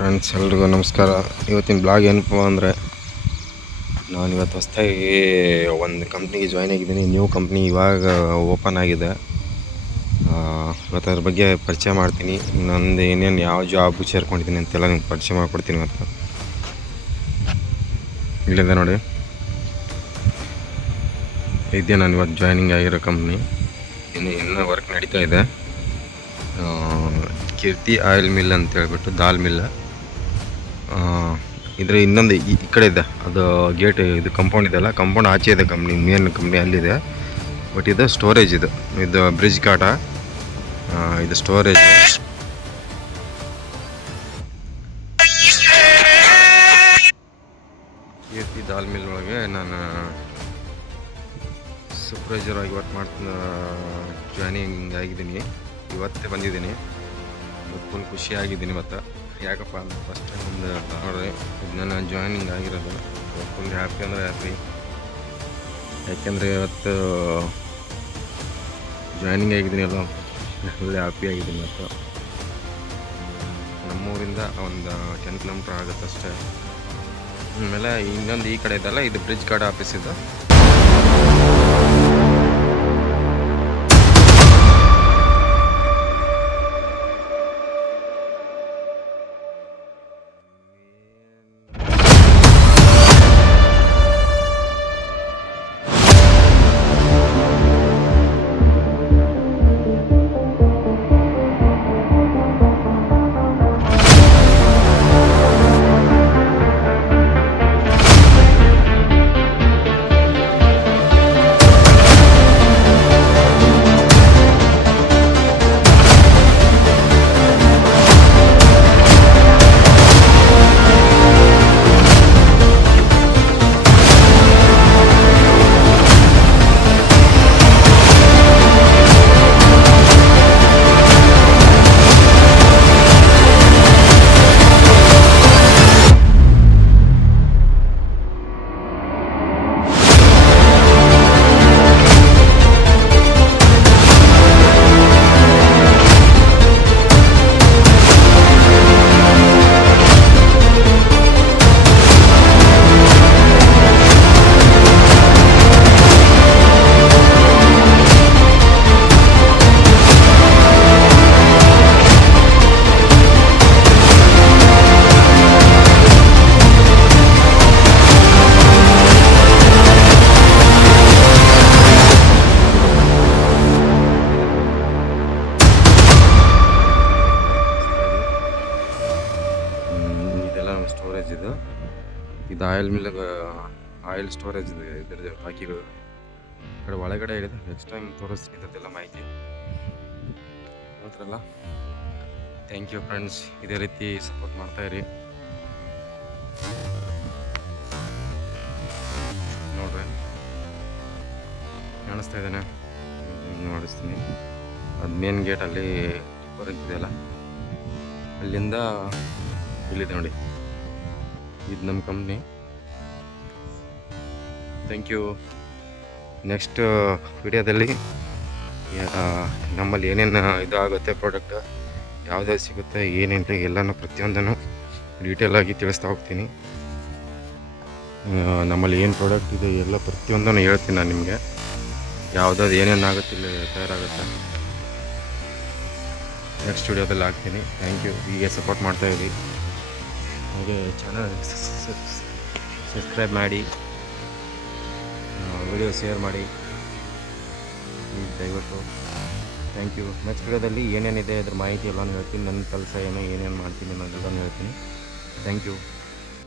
Friends ಎಲ್ರಿಗೂ ನಮಸ್ಕಾರ. ಇವತ್ತಿನ ಬ್ಲಾಗ್ ಏನಪ್ಪ ಅಂದರೆ, ನಾನು ಇವತ್ತು ಹೊಸದಾಗಿ ಒಂದು ಕಂಪ್ನಿಗೆ ಜಾಯ್ನ್ ಆಗಿದ್ದೀನಿ. ನ್ಯೂ ಕಂಪ್ನಿ ಇವಾಗ ಓಪನ್ ಆಗಿದೆ. ಇವತ್ತು ಅದ್ರ ಬಗ್ಗೆ ಪರಿಚಯ ಮಾಡ್ತೀನಿ. ನಂದು ಏನೇನು ಯಾವ ಜಾಬ್ ಸೇರ್ಕೊಂಡಿದ್ದೀನಿ ಅಂತೆಲ್ಲ ನಿಮ್ಗೆ ಪರಿಚಯ ಮಾಡಿಕೊಡ್ತೀನಿ. ಇವತ್ತು ಇಲ್ಲಿಂದ ನೋಡಿ, ಇದೇ ನಾನು ಇವತ್ತು ಜಾಯ್ನಿಂಗ್ ಆಗಿರೋ ಕಂಪ್ನಿ. ಇನ್ನೂ ವರ್ಕ್ ನಡೀತಾ ಇದೆ. ಕೀರ್ತಿ ಆಯಿಲ್ ಮಿಲ್ ಅಂತ ಹೇಳ್ಬಿಟ್ಟು, ದಾಲ್ ಮಿಲ್. ಇದ್ರ ಇನ್ನೊಂದು ಈ ಕಡೆ ಇದೆ, ಅದು ಗೇಟ್, ಇದು ಕಂಪೌಂಡ್ ಇದೆಲ್ಲ, ಕಂಪೌಂಡ್ ಆಚೆ ಇದೆ ಕಂಪ್ನಿ, ಮೇನ್ ಕಂಪ್ನಿ ಅಲ್ಲಿದೆ. ಬಟ್ ಇದು ಸ್ಟೋರೇಜ್, ಇದು ಬ್ರಿಡ್ಜ್ ಕಾಟ, ಇದು ಸ್ಟೋರೇಜ್. ಕೀರ್ತಿ ದಾಲ್ ಮಿಲ್ ಒಳಗೆ ನಾನು ಸೂಪರ್ವೈಸರ್ ಆಗಿ ವರ್ಕ್ ಮಾಡ್ತಾ ಜಾಯ್ನಿಂಗ್ ಆಗಿದ್ದೀನಿ. ಇವತ್ತೇ ಬಂದಿದ್ದೀನಿ. ಫುಲ್ ಖುಷಿಯಾಗಿದ್ದೀನಿ. ಮತ್ತು ಯಾಕಪ್ಪ ಅಂದ್ರೆ ಫಸ್ಟ್ ಟೈಮ್ ಒಂದು ನೋಡ್ರಿ, ಇದನ್ನ ನಾನು ಜಾಯ್ನಿಂಗ್ ಆಗಿರೋದು. ಫುಲ್ ಹ್ಯಾಪಿ ಅಂದರೆ ಹ್ಯಾಪಿ. ಯಾಕೆಂದರೆ ಇವತ್ತು ಜಾಯ್ನಿಂಗ್ ಆಗಿದ್ದೀನಿ ಅಲ್ಲ, ಫುಲ್ ಹ್ಯಾಪಿ ಆಗಿದ್ದೀನಿ. ಮತ್ತು ನಮ್ಮೂರಿಂದ ಒಂದು 10 ಕಿಲೋಮೀಟ್ರ್ ಆಗುತ್ತೆ ಅಷ್ಟೇ. ಆಮೇಲೆ ಇನ್ನೊಂದು ಈ ಕಡೆ ಇದಲ್ಲ, ಇದು ಬ್ರಿಡ್ಜ್ ಕಾರ್ಡ್ ಆಫೀಸ್ ಇದು. ಸ್ಟೋರೇಜ್ ಇದು ಆಯಿಲ್ ಮಿಲ್, ಆಯಿಲ್ ಸ್ಟೋರೇಜ್ ಇದೆ. ಇದ್ರದ್ದು ಬಾಕಿಗಳು ಕಡೆ ಒಳಗಡೆ ಇದೆ. ನೆಕ್ಸ್ಟ್ ಟೈಮ್ ತೋರಿಸ್ತಿದ್ದೆಲ್ಲ ಮಾಹಿತಿ ಮಾತ್ರಲ್ಲ. ಥ್ಯಾಂಕ್ ಯು ಫ್ರೆಂಡ್ಸ್, ಇದೇ ರೀತಿ ಸಪೋರ್ಟ್ ಮಾಡ್ತಾಯಿರಿ. ನೋಡ್ರಿ, ಕಾಣಿಸ್ತಾ ಇದ್ದೇನೆ, ಮಾಡಿಸ್ತೀನಿ. ಅದು ಮೇನ್ ಗೇಟಲ್ಲಿ ಬರುತ್ತಿದೆಯಲ್ಲ, ಅಲ್ಲಿಂದ ಇಲ್ಲಿದೆ ನೋಡಿ, ಇದು ನಮ್ಮ ಕಂಪ್ನಿ. Thank you. ನೆಕ್ಸ್ಟ್ ವಿಡಿಯೋದಲ್ಲಿ ನಮ್ಮಲ್ಲಿ ಏನೇನು ಇದು ಆಗುತ್ತೆ, ಪ್ರಾಡಕ್ಟ್ ಯಾವುದ್ಯಾವ್ದು ಸಿಗುತ್ತೆ, ಏನೇನು ಎಲ್ಲನೂ ಪ್ರತಿಯೊಂದನ್ನು ಡೀಟೇಲಾಗಿ ತಿಳಿಸ್ತಾ ಹೋಗ್ತೀನಿ. ನಮ್ಮಲ್ಲಿ ಏನು ಪ್ರಾಡಕ್ಟ್ ಇದೆ ಎಲ್ಲ ಪ್ರತಿಯೊಂದನ್ನು ಹೇಳ್ತೀನಿ ನಾನು ನಿಮಗೆ. ಯಾವುದಾದ್ರು ಏನೇನು ಆಗುತ್ತೆ, ಇಲ್ಲಿ ತಯಾರಾಗುತ್ತೆ, ನೆಕ್ಸ್ಟ್ ವಿಡಿಯೋದಲ್ಲಿ ಹಾಕ್ತೀನಿ. Thank you. ಹೀಗೆ ಸಪೋರ್ಟ್ ಮಾಡ್ತಾಯಿರಿ. ಹಾಗೆ ಚಾನಲ್ ಸಬ್ಸ್ಕ್ರೈಬ್ ಮಾಡಿ, ವಿಡಿಯೋ ಶೇರ್ ಮಾಡಿ ದಯವಿಟ್ಟು. Thank you. ನೆಕ್ಸ್ಟ್ ವಿಡಿಯೋದಲ್ಲಿ ಏನೇನಿದೆ ಅದ್ರ ಮಾಹಿತಿ ಎಲ್ಲನೂ ಹೇಳ್ತೀನಿ. ನನ್ನ ಕೆಲಸ ಏನೇನು ಮಾಡ್ತೀನಿ ಅನ್ನೋದೆಲ್ಲನೂ ಹೇಳ್ತೀನಿ. Thank you.